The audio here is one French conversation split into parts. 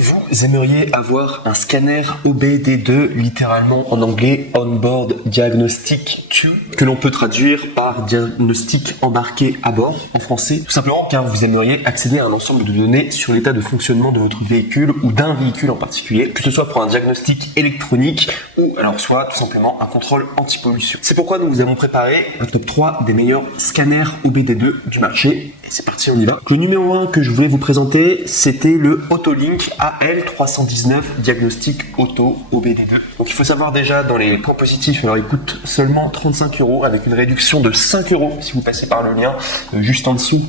Vous aimeriez avoir un scanner OBD2, littéralement en anglais On-Board Diagnostic 2, que l'on peut traduire par diagnostic embarqué à bord en français, tout simplement car vous aimeriez accéder à un ensemble de données sur l'état de fonctionnement de votre véhicule ou d'un véhicule en particulier, que ce soit pour un diagnostic électronique ou alors soit tout simplement un contrôle anti-pollution. C'est pourquoi nous vous avons préparé un top 3 des meilleurs scanners OBD2 du marché. Et c'est parti, on y va. Le numéro 1 que je voulais vous présenter, c'était le Autolink AL319 Diagnostic Auto OBD2. Donc il faut savoir déjà dans les points positifs, alors il coûte seulement 35 € avec une réduction de 5 € si vous passez par le lien juste en dessous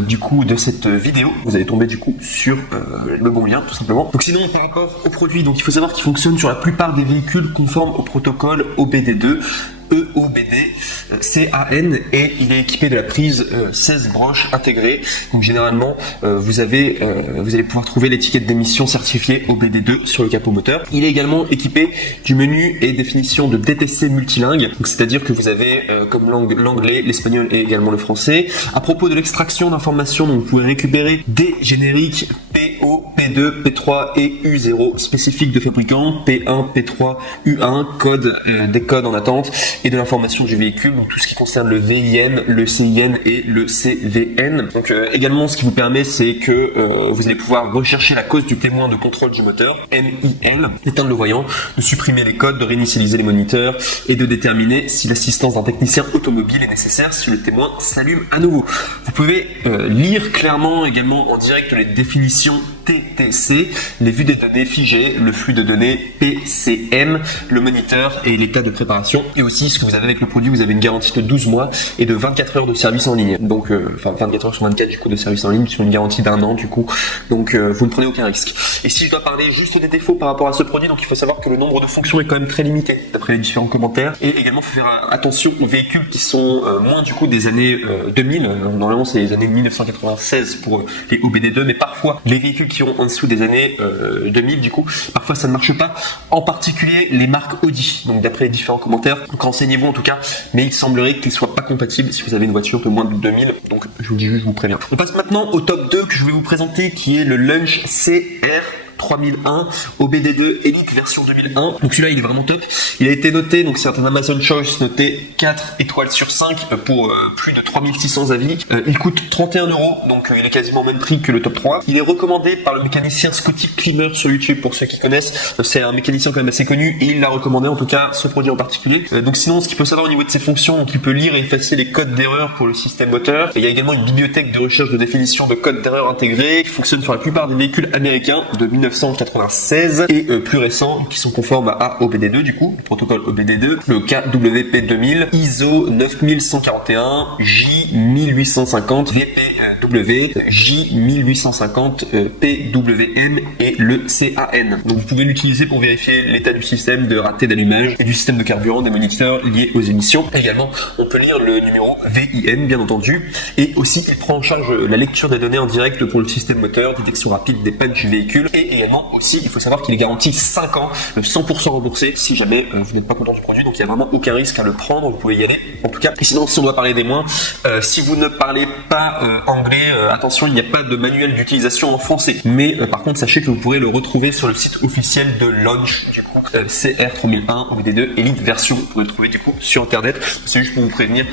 du coup de cette vidéo. Vous allez tomber du coup sur le bon lien tout simplement. Donc sinon par rapport au produit, donc il faut savoir qu'il fonctionne sur la plupart des véhicules conformes au protocole OBD2. EOBD CAN et il est équipé de la prise 16 broches intégrée. Donc généralement vous allez pouvoir trouver l'étiquette d'émission certifiée OBD2 sur le capot moteur. Il est également équipé du menu et définition de DTC multilingue, donc c'est-à-dire que vous avez comme langue l'anglais, l'espagnol et également le français. À propos de l'extraction d'informations, donc vous pouvez récupérer des génériques PO, P2, P3 et U0 spécifiques de fabricants, P1, P3, U1, code, des codes en attente et de l'information du véhicule, donc tout ce qui concerne le VIN, le CIN et le CVN. Donc également ce qui vous permet c'est que vous allez pouvoir rechercher la cause du témoin de contrôle du moteur, MIL, d'éteindre le voyant, de supprimer les codes, de réinitialiser les moniteurs et de déterminer si l'assistance d'un technicien automobile est nécessaire si le témoin s'allume à nouveau. Vous pouvez lire clairement également en direct les définitions TTC, les vues des données figées, le flux de données PCM, le moniteur et l'état de préparation. Et aussi ce que vous avez avec le produit, vous avez une garantie de 12 mois et de 24 heures de service en ligne. Donc, 24 heures sur 24 du coup de service en ligne sur une garantie d'1 an du coup. Donc vous ne prenez aucun risque. Et si je dois parler juste des défauts par rapport à ce produit, donc il faut savoir que le nombre de fonctions est quand même très limité d'après les différents commentaires. Et également il faut faire attention aux véhicules qui sont moins du coup des années 2000. Normalement c'est les années 1996 pour les OBD2, mais parfois les véhicules qui ont en dessous des années 2000 du coup, parfois ça ne marche pas, en particulier les marques Audi. Donc d'après les différents commentaires, donc renseignez-vous en tout cas, mais il semblerait qu'ils ne soient pas compatibles si vous avez une voiture de moins de 2000, donc je vous le dis juste, je vous préviens. On passe maintenant au top 2 que je vais vous présenter, qui est le Launch CR 3001 OBD2 Elite version 2001. Donc celui-là il est vraiment top. Il a été noté, donc c'est un Amazon Choice noté 4 étoiles sur 5 pour plus de 3600 avis. Il coûte 31 €, donc il est quasiment au même prix que le top 3. Il est recommandé par le mécanicien Scotty Climber sur YouTube pour ceux qui connaissent. C'est un mécanicien quand même assez connu et il l'a recommandé en tout cas ce produit en particulier. Donc sinon ce qu'il faut savoir au niveau de ses fonctions, donc il peut lire et effacer les codes d'erreur pour le système moteur. Et il y a également une bibliothèque de recherche de définition de codes d'erreur intégrée qui fonctionne sur la plupart des véhicules américains de 1996 et plus récents qui sont conformes à OBD2 du coup, le protocole OBD2, le KWP 2000, ISO 9141, J1850, VPW, J1850, PWM et le CAN. Donc vous pouvez l'utiliser pour vérifier l'état du système de raté d'allumage et du système de carburant des moniteurs liés aux émissions. Également, on peut lire le numéro VIN bien entendu et aussi il prend en charge la lecture des données en direct pour le système moteur, détection rapide des pannes du véhicule. Et également aussi, il faut savoir qu'il est garanti 5 ans, 100% remboursé si jamais vous n'êtes pas content du produit. Donc il n'y a vraiment aucun risque à le prendre, vous pouvez y aller en tout cas. Et sinon, si on doit parler des moins, si vous ne parlez pas anglais, attention, il n'y a pas de manuel d'utilisation en français. Mais par contre, sachez que vous pourrez le retrouver sur le site officiel de Launch, du coup, CR3001 OBD2 Elite version. Vous pouvez le trouver du coup sur internet. C'est juste pour vous prévenir,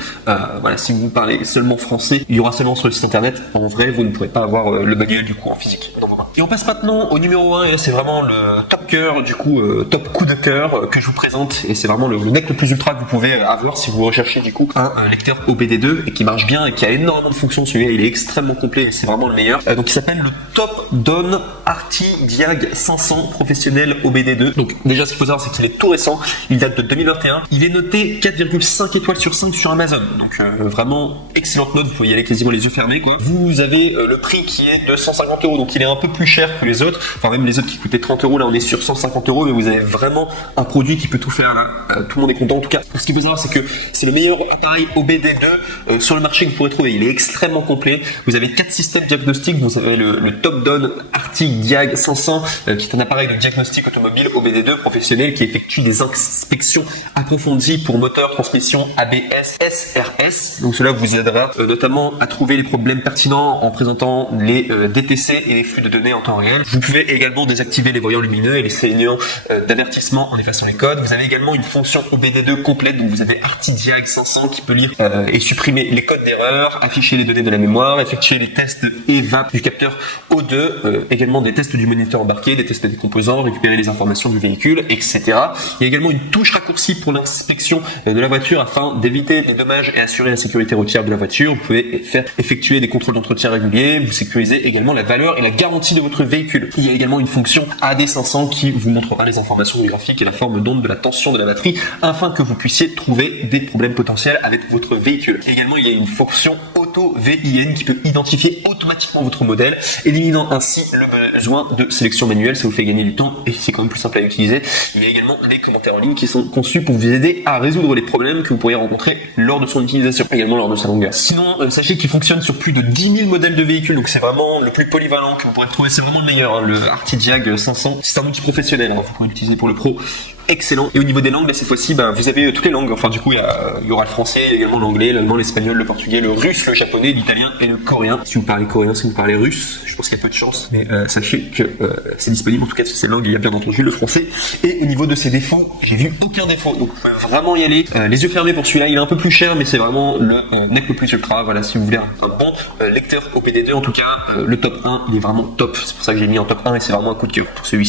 voilà, si vous parlez seulement français, il y aura seulement sur le site internet. En vrai, vous ne pourrez pas avoir le manuel du coup en physique dans vos mains. Et on passe maintenant au numéro 1 et là c'est vraiment le top cœur du coup, top coup de cœur que je vous présente et c'est vraiment le mec le plus ultra que vous pouvez avoir si vous recherchez du coup un lecteur OBD2 et qui marche bien et qui a énormément de fonctions. Celui-là il est extrêmement complet et c'est vraiment le meilleur. Donc il s'appelle le Top Down Arti Diag 500 professionnel OBD2. Donc déjà ce qu'il faut savoir c'est qu'il est tout récent, il date de 2021. Il est noté 4,5 étoiles sur 5 sur Amazon. Donc vraiment excellente note, vous pouvez y aller quasiment les yeux fermés quoi. Vous avez le prix qui est de 150 €, donc il est un peu plus cher que les autres, enfin même les autres qui coûtaient 30 €, là on est sur sur 150 €, mais vous avez vraiment un produit qui peut tout faire là. Tout le monde est content en tout cas. Ce qu'il faut savoir, c'est que c'est le meilleur appareil OBD2 sur le marché que vous pourrez trouver. Il est extrêmement complet. Vous avez 4 systèmes diagnostiques. Vous avez le Top Down Arctic Diag 500 qui est un appareil de diagnostic automobile OBD2 professionnel qui effectue des inspections approfondies pour moteur, transmission, ABS, SRS. Donc cela vous aidera notamment à trouver les problèmes pertinents en présentant les DTC et les flux de données en temps réel. Vous pouvez également désactiver les voyants lumineux et les signaux d'avertissement en effaçant les codes. Vous avez également une fonction OBD2 complète, donc vous avez ArctiDiag 500 qui peut lire et supprimer les codes d'erreur, afficher les données de la mémoire, effectuer les tests EVAP du capteur O2, également des tests du moniteur embarqué, des tests des composants, récupérer les informations du véhicule, etc. Il y a également une touche raccourcie pour l'inspection de la voiture afin d'éviter les dommages et assurer la sécurité routière de la voiture. Vous pouvez effectuer des contrôles d'entretien réguliers, vous sécurisez également la valeur et la garantie de votre véhicule. Il y a également une fonction AD500 qui vous montrera les informations du graphique et la forme d'onde de la tension de la batterie afin que vous puissiez trouver des problèmes potentiels avec votre véhicule. Également, il y a une fonction Auto VIN qui peut identifier automatiquement votre modèle, éliminant ainsi le besoin de sélection manuelle. Ça vous fait gagner du temps et c'est quand même plus simple à utiliser. Il y a également des commentaires en ligne qui sont conçus pour vous aider à résoudre les problèmes que vous pourriez rencontrer lors de son utilisation, également lors de sa longueur. Sinon, sachez qu'il fonctionne sur plus de 10 000 modèles de véhicules, donc c'est vraiment le plus polyvalent que vous pourrez trouver. C'est vraiment le meilleur, hein, le ArctiDiag 500. C'est un outil professionnel, hein, vous pourrez l'utiliser pour le pro. Excellent. Et au niveau des langues, cette fois-ci, vous avez toutes les langues. Enfin, du coup, il y aura le français, également l'anglais, l'allemand, l'espagnol, le portugais, le russe, le japonais, l'italien et le coréen. Si vous parlez coréen, si vous parlez russe, je pense qu'il y a peu de chance, mais sachez que c'est disponible en tout cas sur ces langues. Il y a bien entendu le français. Et au niveau de ses défauts, j'ai vu aucun défaut. Donc, vous pouvez vraiment y aller. Les yeux fermés pour celui-là. Il est un peu plus cher, mais c'est vraiment le NEC le plus ultra. Voilà, si vous voulez un bon lecteur OBD2, en tout cas, le top 1, il est vraiment top. C'est pour ça que j'ai mis en top 1 et c'est vraiment un coup de cœur pour celui-ci.